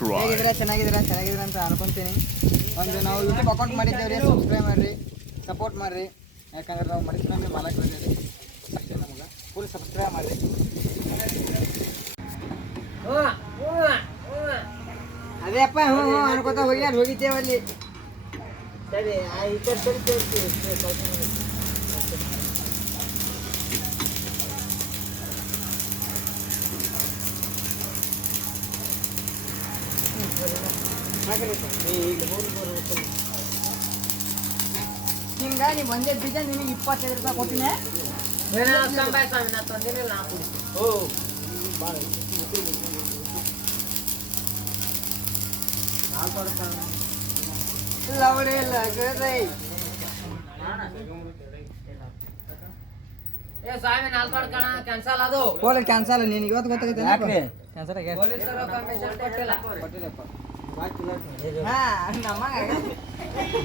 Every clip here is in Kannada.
ಹೇಗಿದ್ರೆ ಚೆನ್ನಾಗಿದ್ದೀರಾ ಅಂತ ಅನ್ಕೊಂತೀನಿ. ಒಂದು ನಾವು ಯೂಟ್ಯೂಬ್ ಅಕೌಂಟ್ ಮಾಡಿದ್ದೇವೆ ರೀ, ಸಬ್ಸ್ಕ್ರೈಬ್ ಮಾಡಿರಿ, ಸಪೋರ್ಟ್ ಮಾಡಿರಿ. ಯಾಕಂದ್ರೆ ನಾವು ಮಡಿಸ್ಕೊಂಡು ಮಾಲಕ್ ಬಂದಿರಿ, ನಮ್ಗೆ ಫುಲ್ ಸಬ್ಸ್ಕ್ರೈಬ್ ಮಾಡಿರಿ. ಅದೇ ಅಪ್ಪ ಹ್ಞೂ ಅನ್ಕೋತ ಹೋಗಿದ್ದೇವೆ ಅಲ್ಲಿ. ಸರಿ ಹಿಂಗ ನೀವು ಒಂದೇ ಬೀಜ ನಿಮಗೆ 25 ರೂಪಾಯಿ ಕೊಟ್ಟಿನಿ. ಕ್ಯಾನ್ಸಲ್ ನೀನು ಇವತ್ತು ಗೊತ್ತಾಗೈತೆ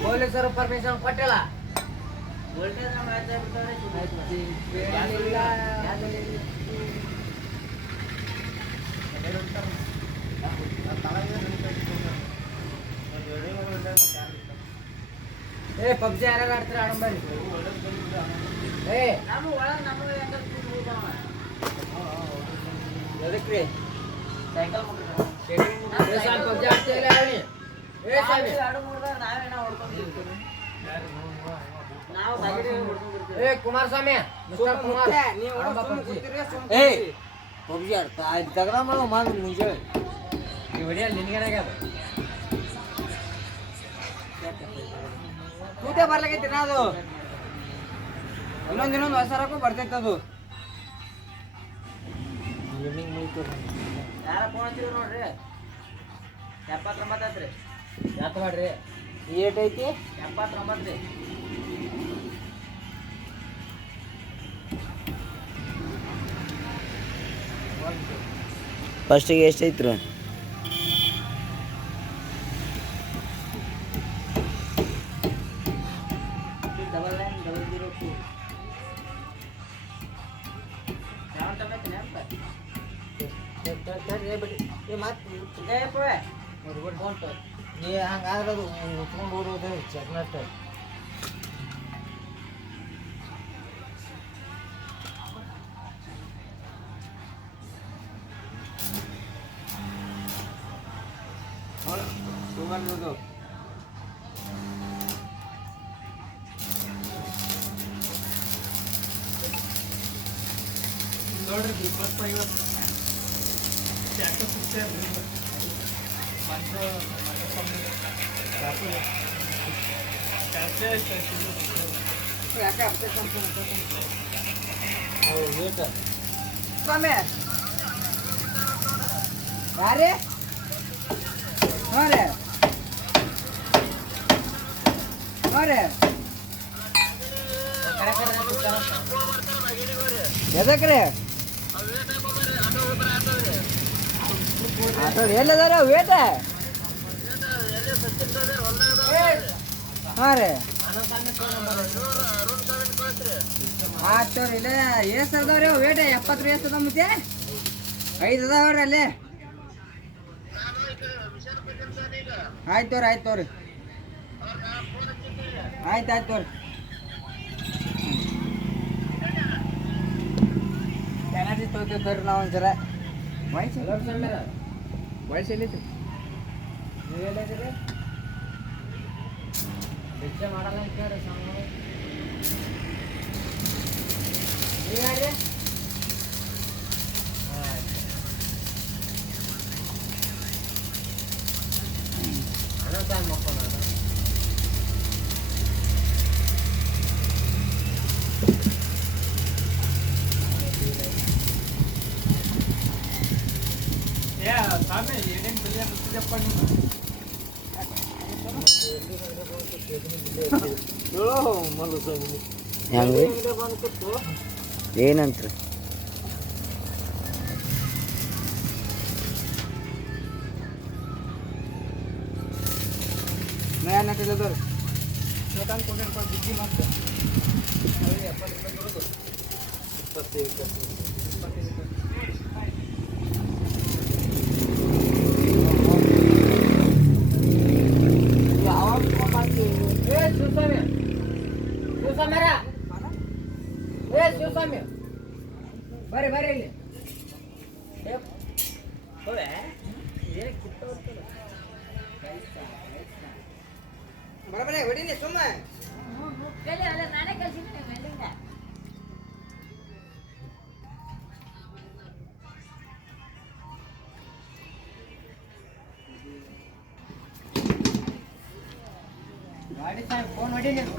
ಪೊಲೀಸರು ಪರ್ಮಿಷನ್ ಕೊಟ್ಟಿಲ್ಲ. ಪಬ್ಜಿ ಯಾರು ಆಡ್ತಾರೆ ಆಡಂಬರಿ. ಎದಕ್ರಿ ಸೈಕಲ್ ಪಬ್ಜಿ ಆಡ್ತೀವಿ. ಕುಮಾರಸ್ವಾಮಿ ಪಬ್ಜಿ ಆಡ್ತಾ ತಗಡ ಮಾಡೋ ಮಾಡಿ ಮುಂಜಾನೆ ಹೊಡಿಯಲ್ಲ ನಿನ್ಗೇನಾಗ್ಯದ. ಕೂತೆ ಬರ್ಲಾಗೈತಿ ಅದು ಇನ್ನೊಂದು ಹೊಸರಕ್ಕೂ ಬರ್ತೈತೆ ಅದು. ಯಾರ ಫೋನ್ ಹಚ್ಚಿದ್ರು ನೋಡ್ರಿ. 79 ಐತ್ರಿ. ಯಾತ್ ಮಾಡ್ರಿ ಏಟ್ ಐತಿ 79 ರೀ. ಫಸ್ಟಿಗೆ ಎಷ್ಟು ಐತ್ರಿ? ಹಂಗಾದ್ರೆ ಅದು ಉತ್ಕೊಂಡು ಹೋಗೋದು ಚೆಕ್ನಟ್. ನೋಡ್ರಿ 20-50 ಯಾರೇ ನೋಡ್ರಿ ಎದಕ್ರಿ ಆಟೋ ಎಲ್ಲದಾರ ವೇಟ? ಹಾಂ ರೀ ಆಯ್ತು ರೀ. ಇಲ್ಲ ಎಷ್ಟು ಅದಾವ್ರಿ ವೇಟ? 70 ಎಷ್ಟು ಅದಾವ ಮತ್ತೆ 5 ಅದಾವ್ರಿ ಅಲ್ಲೇ. ಆಯ್ತು ತೋರಿ ಆಯ್ತು ತೋರಿ. ಚೆನ್ನಾಗಿ ತೊಗೊತೀವಿ ತೋರಿ ನಾವು ಒಂದ್ಸಲ. ವಯಸ್ಸು ಎಲ್ಲೈತಿ? ನೀವೆಲ್ಲಿದ್ದೀರಿ? ಭಿಕ್ಷೆ ಮಾಡಲ್ಲ ಅಂತ ಕೇಳ್ರಿ ಸ್ವಾಮಿ. ನೀವು ಯಾರ್ರಿ? ಹಣ ಸಾಯ್ ಮಕ್ಕಳು ಸ್ವಾಮಿ ಏನೇನು ಬಿರಿಯಾನಿ ಬರ್ತಿದ್ದಪ್ಪ ನೀವು? ಹೆಂಗ್ರಿ ಏನಂತ್ರಿ? ನಯ ನಟಿಲ್ಲದವ್ರು ಚೇತನ್ ಕೊಟ್ಟಿರ್ಪ ಬಿಜ್ಜಿ ಮತ್ತೆ 70 ರೂಪಾಯಿ ಕೊಡೋದು 25 ಶಿವಸ್ವಾಮ್ಯಾರ ಏ ಶಿವಸ್ವಾಮಿ ಬರ್ರಿ ಬರ್ರಿ ಇಲ್ಲಿ ಬರಬರೇ ಹೊಡೀನಿ ಸುಮ್ಮ ನಾನೇ ಕಳ್ಸಿದ್ದೀನಿ ಮೇಲಿಂದ ಗಾಡಿ ಸಾಹೇಬ್ ಫೋನ್ ಮಾಡಿ ನೀವು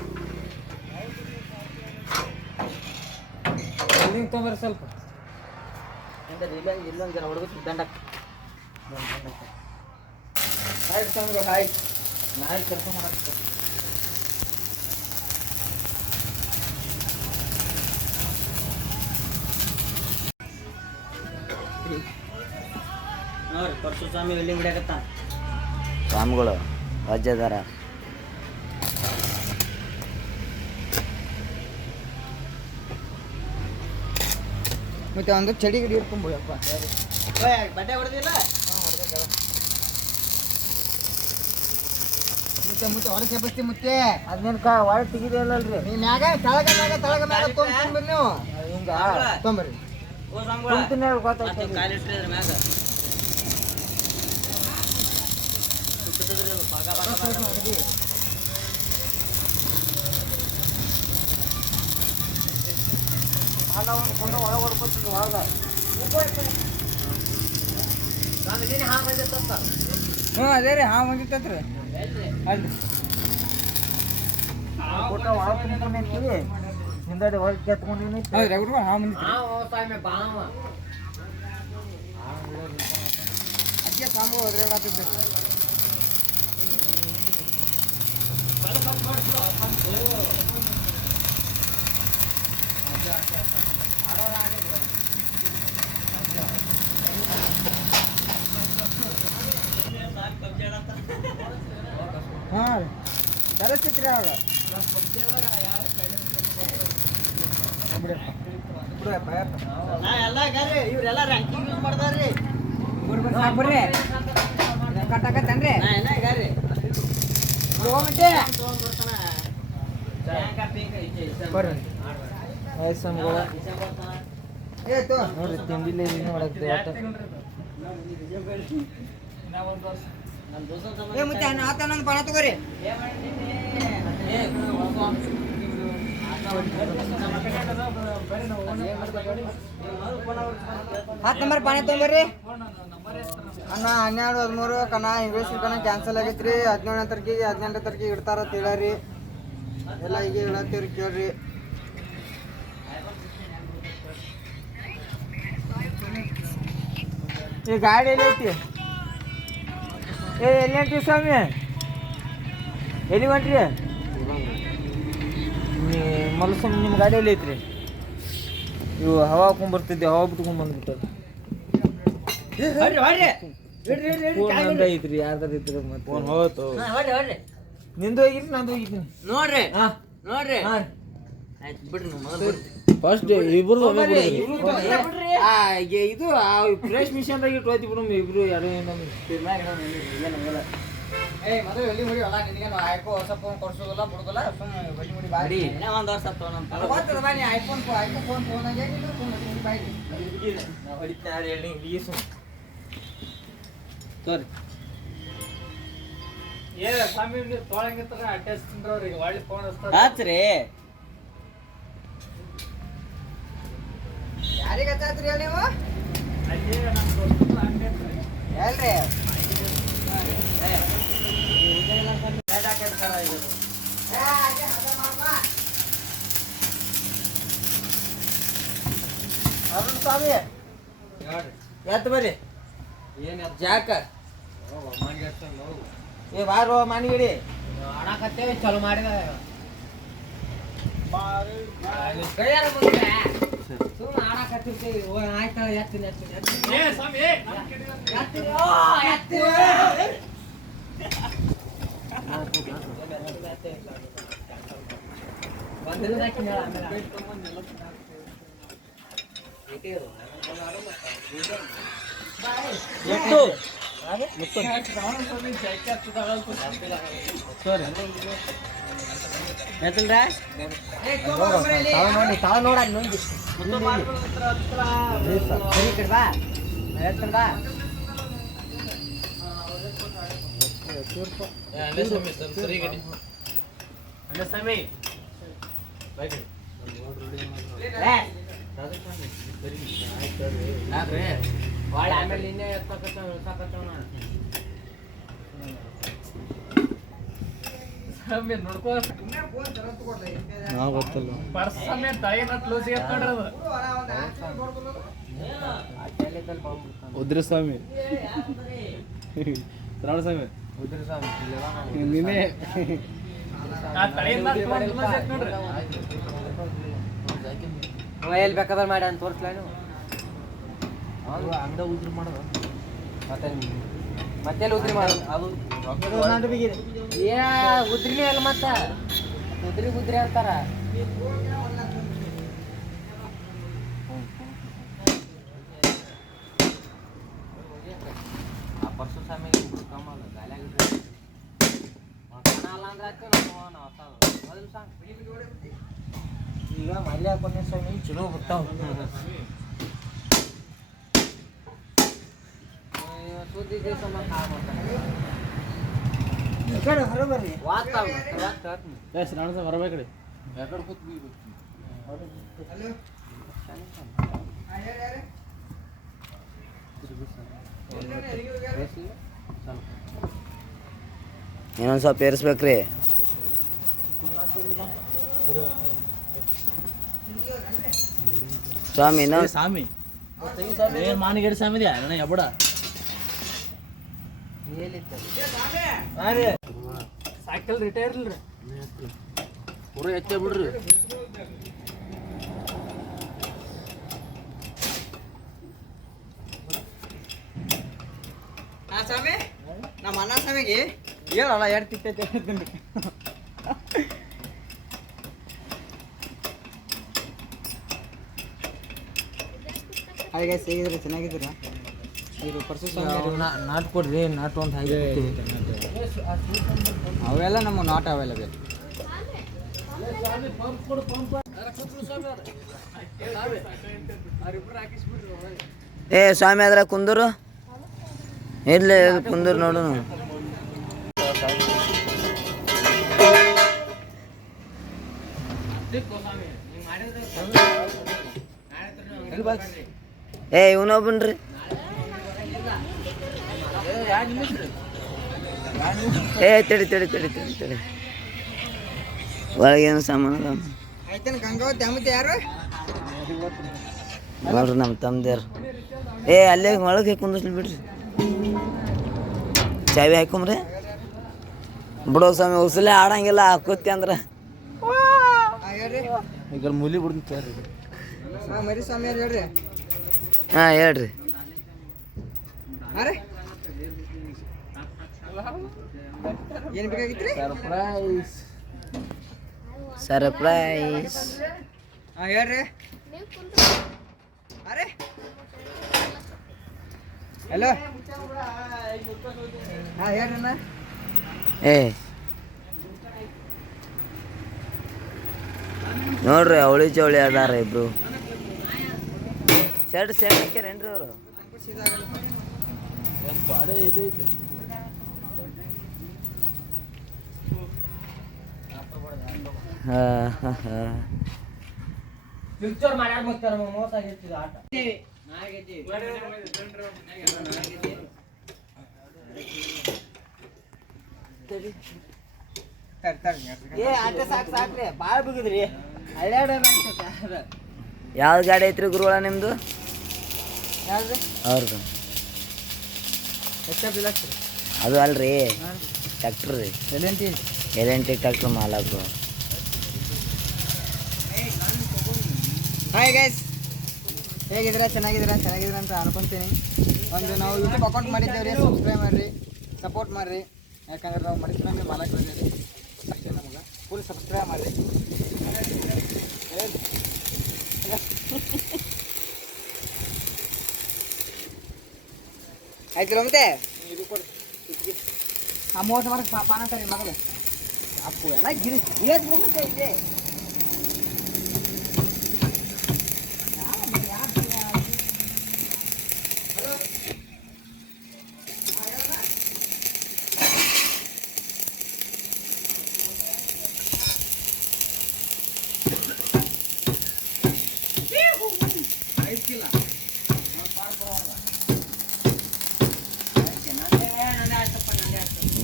ಇಲ್ಲಿಂಗ್ ತೊಂಬರ್ರಿ ಸ್ವಲ್ಪ ಇಲ್ಲೊಂದು ಜನ ಹುಡುಗ ದಂಡ ಹಾಯ್ ತೊಂದ್ರೆ ಹಾಯ್ ನಾಳೆ ಕೆಲಸ ಮಾಡಕ್ಕೆ ನೋಡ್ರಿ ಪರಶು ಸ್ವಾಮಿ ಎಲ್ಲಿ ಬಿಡಕತ್ತ ಸ್ವಾಮಿಗಳು ರಾಜ್ಯದಾರ ಮತ್ತೆ ಒಂದು ಚಡಿ ಗಿಡಿ ಇಟ್ಕೊಂಡ್ಬಿಡಪ್ಪ ಬಟ್ಟೆ ಹೊಡೆದಿಲ್ಲ ಮುತ್ತೆ ಮುತ್ತೆ ಹೊರಗೆ ಬಸ್ತಿ ಮುತ್ತೆ ಅದ್ನೇನು ಒಳಗೆ ತೆಗಿದಲ್ಲಲ್ರಿ ನೀ ಮ್ಯಾಗ ತಳಗ ಮ್ಯಾಗ ತೊಗೊಂಡ್ಬರ್ರಿ ನೀವು ಹಿಂಗ ತೊಗೊಂಬರ್ರಿ ತುಂಬ್ತೀನಿ ಗೊತ್ತಾಗ್ತದೆ ಕೊಂಡು ಒಳಗೆ ಹೊಡ್ಕೊತೀನಿ ಒಳಗೆ ಹ್ಞೂ ಅದೇ ರೀ ಹಾಂ ಬಂದಿತ್ತಂತ್ರಿ ಅಲ್ರಿ ಕೊಟ್ಟ ಒಳಗೆ ತುಂಬ್ಕೊಂಡೇನ್ತೀವಿ ಹಿಂದಡಿ ಒಳಗೆ ಕೆತ್ಕೊಂಡಿನಿ ಹೌದ್ರಿ ಹುಡುಗ ಹಾಂ ಬಂದಿತ್ತು ಅಜ್ಜೆ ಸ್ವಾಮಿಗಳು ಒದ್ರಾಡತ್ತಿದ್ದೆ ಹಾಂ ರೀ ಕಲಿಸ್ತಿತ್ರಿ ಅವಾಗ ಇವರೆಲ್ಲ ರ್ಯಾಂಕಿಂಗ್ ಯೂಸ್ ಮಾಡ್ತಾರ್ರಿ ಬರ್ರಿ ಕಟ್ಟಾಕತ್ತೇನ್ರಿ ಬರ್ರಿ ಸ್ವಾಮಿಗಳ ಏ ತೋ ನೋಡ್ರಿ ತಿಂಡಿಲಿ ನೋಡಕ್ಕೆ ಏ ಮತ್ತೆ ಆತ ನಂದು ಪಣ ತಗೋರಿ ಹತ್ತು ನಂಬರ್ ಪಾನಿ ತೊಗೊಂಬರ್ರಿ ಅಣ್ಣ 12 13 ಕಣ ಇಂಗ್ಲೀಷ್ ಕಣ ಕ್ಯಾನ್ಸಲ್ ಆಗೈತ್ರಿ 17ನೇ ತಾರೀಕಿಗೆ 18ನೇ ತಾರೀಕಿಗೆ ಇಡ್ತಾರ ಅಂತ ಹೇಳ್ಯಾರಿ ಎಲ್ಲ ಈಗ ಹೇಳತ್ತೀವ್ರಿ ಕೇಳ್ರಿ ಈ ಗಾಡಿ ಎಲ್ಲಿ ಐತಿ ಏ ಎಲ್ಲಿ ಹೊಂಟ್ರಿ ಸ್ವಾಮಿ ಎಲ್ಲಿ ಹೊಂಟ್ರಿ ಮಲ್ಸ್ವಾಮಿ ನಿಮ್ಮ ಗಾಡಿ ಎಲ್ಲಿ ಐತ್ರಿ ಇವು ಹವಾ ಹಾಕೊಂಡ್ಬರ್ತಿದ್ದೆ ಹವಾ ಬಿಟ್ಕೊಂಡ್ ಬಂದ್ಬಿಟ್ಟದ ಫೋನ್ ಐತ್ರಿ ಯಾರ್ದಾರ ಇದ್ರ ಮತ್ತೆ ಫೋನ್ ಹೋತು ನಿಂದು ಹೋಗಿರಿ ನಂದು ಹೋಗಿದ್ದೀನಿ ನೋಡ್ರಿ ಹಾ ನೋಡ್ರಿ ಹಾಂ ಬಿಡ್ರಿ ನೀವು ಮೊದಲು ಫಸ್ಟ್ ಇಬ್ರು ಇದು ಫ್ರೆಶ್ ಮಿಷನ್ದಾಗ ಇಟ್ಟು ಹೋಯ್ತಿ ಬಿಡು ಇಬ್ರು ಎರಡು ಏ ಮೊದಲು ಎಲ್ಲಿ ಮುಡಿ ಅಲ್ಲ ನಿನಗೇನು ಐಫೋನ್ ಹೊಸ ಫೋನ್ ಕೊಡ್ಸೋದಿಲ್ಲ ಬಿಡೋದಿಲ್ಲ ಸುಮ್ಮನೆ ಬಡ್ಡಿ ಮುಡಿ ಬಾರಿ ಒಂದು ವರ್ಷ ಗೊತ್ತದ ಬಾ ನೀ ಐಫೋನ್ ಫೋನ್ ಆಗಿ ಸುಮ್ಮನೆ ಬಾಯಿ ನಾವು ಹೊಡಿತಾ ಹೇಳಿ ಹುಡುಗಿ ಸುಮ್ಮ ಸರಿ ಏ ಸ್ವಾಮಿ ನೀವು ತೊಳಂಗಿರ್ತಾರ ಅಡ್ರೆಸ್ ತಿಂದ್ರವ್ರಿಗೆ ಒಳ್ಳೆ ಫೋನ್ ಹಚ್ತಾರೆ ರಾತ್ರಿ ಯಾರಿಗೆ ಹಚ್ಚಾತ್ರಿ ಹೇಳಿ ನೀವು ಅಲ್ಲಿ ನಮ್ಮ ದೋಸ್ತರು ಅಂಗಡಿ ಎಲ್ರಿ ಅರುಣ್ ಸ್ವಾಮಿ ಎತ್ತು ಬರ್ರಿ ಜಾಕ ಏ ಬಾರೋ ಮಾನಿಗಡಿ ಆಡಕತ್ತೇವೆ ಚಲೋ ಮಾಡಿದ ಸುಮ್ಮನೆ ಆಡಕತ್ತಿರ್ತೀವಿ ಆಯ್ತ ಎತ್ತೀನಿ ಏ ಸ್ವಾಮಿ ಏ ನಮ್ಮ ಕಡೆ ಎತ್ತು ಸ್ವಾಮಿ ಜೈಕೆ ಹಚ್ಚದಾಗಲ್ತು ತಾವ ನೋಡ ಅಲ್ಲಿ ನೋಡಿ ಸರಿ ಕಡೆ ಬಾ ಹೇಳ್ತಾನೆ ಬಾ ಆಮೇಲೆ ಇನ್ನೇ ನೋಡ್ಕೋ ನಾವು ಗೊತ್ತಲ್ಲ ಪರ್ಸ್ ಸಮೇತ ತಲೆನ ಕ್ಲೋಸ್ ನೋಡ್ರಿ ಅದು ಉದ್ರ ಸ್ವಾಮಿ ಶ್ರಾವಣ ಸ್ವಾಮಿ ನೀನೇ ಆ ತಲೆಯಿಂದ ಕ್ಲೋಸ್ ನೋಡ್ರಿ ಎಲ್ಲಿ ಬೇಕಾದ್ರೆ ಮಾಡಿ ಅಂತ ತೋರಿಸ್ಲೇನು ಅಂದ ಉದ್ರ ಮಾಡೋದು ಮತ್ತೆಲ್ಲಿ ಉದ್ರಿ ಮಾಡು ಅದು ಏ ಉದ್ರಿನೇ ಅಲ್ಲ ಮತ್ತ ಉದ್ರಿ ಅಂತಾರ ಆ ಪರ್ಸು ಸಮಯ ಕಮ್ಮಲ್ಲ ಗಾಲಿಯಾಗಿದ್ರೆ ಅಂದ್ರೆ ಮೊದಲು ಸಾಂಗ್ ಈಗ ಮಲ್ಯ ಹಾಕೊಂಡೆ ಸ್ವಾಮಿ ಚಲೋ ಬರ್ತಾವ ಸುದ್ದಿ ದಿವಸ ಮತ್ತೆ ಹಾಳು ಮಾಡ್ತಾರೆ ಶ್ರಾವಣ ಸ್ವಾಮಿ ಹೊರಬೇಕಡೆ ಇನ್ನೊಂದು ಸ್ವಲ್ಪ ಏರಿಸ್ಬೇಕ್ರಿ. ಸ್ವಾಮಿ ಇನ್ನೊಂದು ಸ್ವಾಮಿ ಏನ್ ಮಾನಗೇಡಿ ಸ್ವಾಮಿ ಇದೆಯಾ ನನಗೆ ಎಬ್ಬಡ ಸೈಕಲ್ ರಿಟೈರ್ ಇಲ್ರಿ ಪೂರ ಹೆಚ್ಚೆ ಬಿಡ್ರಿ. ಸ್ವಾಮಿ ನಮ್ಮ ಅಣ್ಣ ಸ್ವಾಮಿಗೆ ಹೇಳಲ್ಲ ಎರಡು ತಿಟ್ಟೈತೆ ಹಾಗೆ ಗೈಸ್ ಹೇಗಿದ್ರೆ ಚೆನ್ನಾಗಿದ್ದೀರಾ? ಇವರು ಪರ್ಸು ಸ್ವಾಮಿ ನಾಟ್ ಕೊಡ್ರಿ ನಾಟ್ ಒಂದು ಹಾಗೆ ಅವೆಲ್ಲ ನಮ್ಮ ನಾಟ್ ಅವೈಲಬಲ್. ಏ ಸ್ವಾಮಿ ಅದ್ರ ಕುಂದೂರು ಇರ್ಲಿ ಕುಂದೂರು ನೋಡು. ಏ ಇವನೊಬ್ಬನ್ರಿ ಏ ತಡಿ ತಡಿ ತಡಿ ತಡಿ ತಡಿ ಒಳಗೇನು ಸಾಮಾನು ಆಯ್ತೇನು ಗಂಗಾವತಿ ಅಮ್ಮತ್ತೆ ಯಾರು? ನೋಡ್ರಿ ನಮ್ಮ ತಮ್ಮದೇರು. ಏ ಅಲ್ಲೇ ಒಳಗೆ ಕುಂದಿಸ್ಲಿ ಬಿಡ್ರಿ, ಚಾವಿ ಹಾಕೊಂಬ್ರಿ ಬಿಡೋ ಸ್ವಾಮಿ. ಉಸಲೆ ಆಡಂಗಿಲ್ಲ ಹಾಕೋತಿ ಅಂದ್ರೆ ಹೇಳ್ರಿ ಈಗ ಮೂಲಿ ಬಿಡ್ತಾರೆ. ಮರಿ ಸ್ವಾಮಿ ಅವ್ರು ಹೇಳ್ರಿ. ಹಾಂ ಹೇಳ್ರಿ. ಹಾಂ ರೀ ಏನು ಬೇಕಾಗಿತ್ತು ರೀ? Surprise surprise. ಹಾಂ ಹೇಳ್ರಿ. ಹಾಂ ರೀ ಹಲೋ ಹಾಂ ಹೇಳ್ರಿ ಅಣ್ಣ. ಏ ನೋಡ್ರಿ ಅವಳಿ ಚವಳಿ ಅದಾರ ಇಬ್ರು. ಶರ್ಟ್ ಹಾಕ್ಯಾರೇನ್ರಿ ಅವರು? ಹಾಂ ಹಾಂ ಹಾಂ ಫ್ಯೂಚರ್ ಮಾಡ್ಯಾರ ಮತ್ತೆ ನಮ್ಮ ಮೋಸ ಆಗಿರ್ತಿದ ಆಟ ಏ ಆಟ ಸಾಕ್ರಿ ಭಾಳ ಬಿಗಿದ್ರಿ ಹಳ್ಳ್ಯಾಡ ಯಾವ್ದು ಗಾಡಿ ಐತ್ರಿ ಗುರುಗಳ ನಿಮ್ಮದು? ಯಾವ್ದು ಅವ್ರದ್ದು ಎಷ್ಟಾಗಿಲ್ಲ ಅದು ಅಲ್ರಿ ಟ್ಯಾಕ್ಟ್ರ್ ರೀ, ಎಲೆಂಟಿ ಎಲೆಂಟಿ ಟ್ಯಾಕ್ಟ್ರ್ ಮಾಲಕ್ರು. ಹಾಯ್ ಗೈಸ್ ಹೇಗಿದ್ದೀರಾ? ಚೆನ್ನಾಗಿದ್ದೀರಾ ಅಂತ ಅನ್ಕೊಂತೀನಿ. ಒಂದು ನಾವು ಯೂಟ್ಯೂಬ್ ಅಕೌಂಟ್ ಮಾಡಿದ್ದೇವೆ ರೀ, ಸಬ್ಸ್ಕ್ರೈಬ್ ಮಾಡಿರಿ, ಸಪೋರ್ಟ್ ಮಾಡಿರಿ. ಯಾಕಂದ್ರೆ ನಾವು ಮಡಿಸ್ಕೊಂಡು ಮಾಲಕ್ ಬಂದಿರಿ ಅಷ್ಟೇ, ನಮ್ಗೆ ಫುಲ್ ಸಬ್ಸ್ಕ್ರೈಬ್ ಮಾಡಿರಿ. ಆಯ್ತು ಮತ್ತೆ ಇದು ಕೊಡಿ ಆ 30 ಮಾರ್ಕ್ ಪಾನ ಅಂತಾರೆ ಮಗಲು ಅಪ್ಪು ಎಲ್ಲ ಗಿರಿ ಇವತ್ತು ಹೋಗುತ್ತೆ ಇದೆ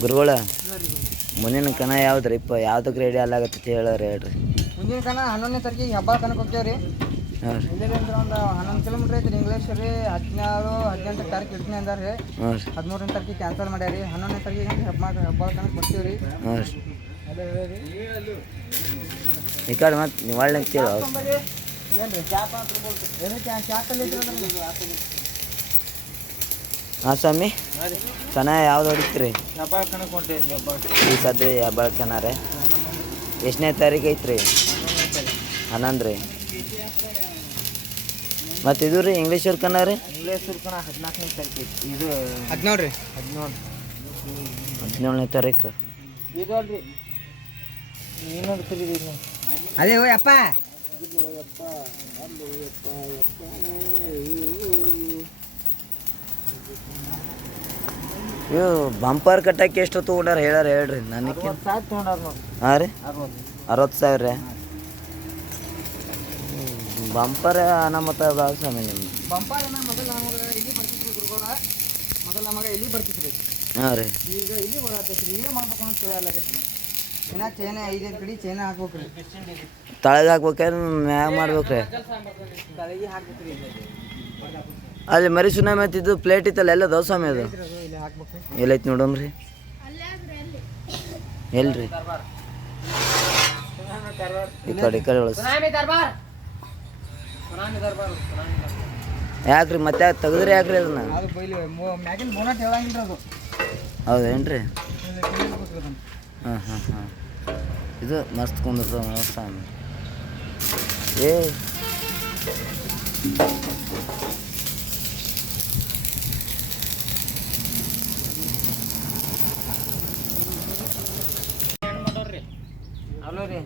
ಗುರುಗಳ ಮುಂದಿನ ಕಣ ಯಾವ್ದ್ರಿಪ್ಪ ಯಾವ್ದಕ್ಕೆ ರೆಡಿ ಅಲ್ಲಾಗತ್ತೆ ಹೇಳ್ರಿ ಹೇಳ್ರಿ. ಮುಂದಿನ ಕಣ 11ನೇ ತಾರೀಕಿಗೆ ಹಬ್ಬ ಕನಕ್ಕೆ ಹೋಗ್ತೇವ್ರಿ. ಹಾಂ ರೀ ಇಲ್ಲೇ ಅಂದ್ರೆ ಒಂದು 11 ಕಿಲೋಮೀಟ್ರ್ ಐತ್ರಿ ಇಂಗ್ಲೀಷ್ ರೀ. 17 18 ತಾರೀಕು ಇಡ್ತೀನಿ ಅಂದಾರ ರೀ. ಹಾಂ ರೀ 13ನೇ ತಾರೀಕಿಗೆ ಕ್ಯಾನ್ಸಲ್ ಮಾಡ್ಯಾರಿ. 11ನೇ ತಾರೀಕಿಗೆ ಹಬ್ಬ ಕನಕ್ಕೆ ಬರ್ತೀವಿ ರೀ. ಹಾಂ ರೀ ಅದೇ ಹೇಳಿ ಈ ಕಡೆ ಮತ್ತೆ ನೀವು ಒಳ್ಳೆ ಕೇಳ ಏನು ರೀ ಏನು ಚಾಪಲ್ಲಿ ಹಾಂ ಸ್ವಾಮಿ ಕಣ ಯಾವ್ದು ಹೊಡಿತೀರಿ ಹಬ್ಬ ಕಣಕ್ಕೆ ಹೊಂಟೈತಿ ಹಬ್ಬ ಈ ಸದ್ರಿ ಬೆಳಕನಾರೆ ಎಷ್ಟನೇ ತಾರೀಕು ಐತ್ರಿ 11 ರೀ. ಮತ್ತು ಇದು ರೀ ಇಂಗ್ಲೀಷ್ ಕಣ ರೀ ಇಂಗ್ಲೇಷ್ ಕಣ 14ನೇ ತಾರೀಕು ಐತಿ. ಇದು 17 ರೀ 17ನೇ ತಾರೀಕು. ಇದು ಅಲ್ರಿ ಇನ್ನೊಂದು ಕರೀರಿ ಅದೇ ಓ ಅಪ್ಪ ಇವು ಬಂಪರ್ ಕಟ್ಟಕ್ಕೆ ಎಷ್ಟು ತೊಗೊಂಡಾರ ಹೇಳ್ರಿ ನನಗೆ. 60,000 ತೊಗೊಂಡಾರ ನೋಡಿ. ಹಾಂ ರೀ 60,000 60,000 ರೀ. ಬಂಪರ್ ಅನಾಮತ ಭಾಳ ಸ್ವಾಮಿ ನಿಮ್ದು. ಬಂಪಾರ ಮೊದಲು ನಮಗೆ ಇಲ್ಲಿ ಬರ್ತಿದ್ರಿ ಗುರುಗಳ. ಮೊದಲು ನಮಗೆ ಇಲ್ಲಿ ಬರ್ತಿದ್ರಿ. ಹಾಂ ರೀ ಈಗ ಇಲ್ಲಿ ಬರತ್ತೈತ್ರಿ. ಈಗ ಮಾಡ್ಬೇಕು ಅಂತ ಹೇಳಲಾಗೈತಿ. ಇನ್ನ ಚೈನ 5 ಕಡೆ ಚೈನ ಹಾಕ್ಬೇಕ್ರಿ. ತಳಗೆ ಹಾಕ್ಬೇಕಾದ್ರೆ ಮ್ಯಾಗ ಮಾಡ್ಬೇಕ್ರಿ. ತಲೆಗೆ ಹಾಕ್ಬೇಕ್ರಿ. ಅಲ್ಲಿ ಮರಿ ಸುಣ್ಣ ಮತ್ತಿದ್ದು ಪ್ಲೇಟ್ ಇತ್ತಲ್ಲ ಎಲ್ಲ ದೋಸೆ ಸ್ವಾಮಿ ಅದು ಇಲ್ಲಿ ಹಾಕ್ಬೇಕ್ರಿ. ಎಲ್ಲೈತಿ ನೋಡಮ್ರಿ ಎಲ್ರಿ ಈ ಕಡೆ ಒಳಸ್ ಯಾಕ್ರಿ ಮತ್ತೆ ಯಾಕೆ ತೆಗೆದ್ರಿ ಯಾಕ್ರಿ ಅದನ್ನ ಅದು ಬೈಲಿ ಮ್ಯಾಗಿನ ಬೋನಟ್ ಹೇಳಂಗಿಲ್ಲ ಅದು. ಹೌದೇನ್ರಿ ಇದು ಕೇಳ್ಬೇಕ್ರಿ ಅದನ್ನ. ಹಾಂ ಹಾಂ ಹಾಂ ಇದು ಮಸ್ತ್ ಕುಂದಿರ್ತದ ಸ್ವಾಮಿ. ಏ ಅಲ್ಲೋ ರೀ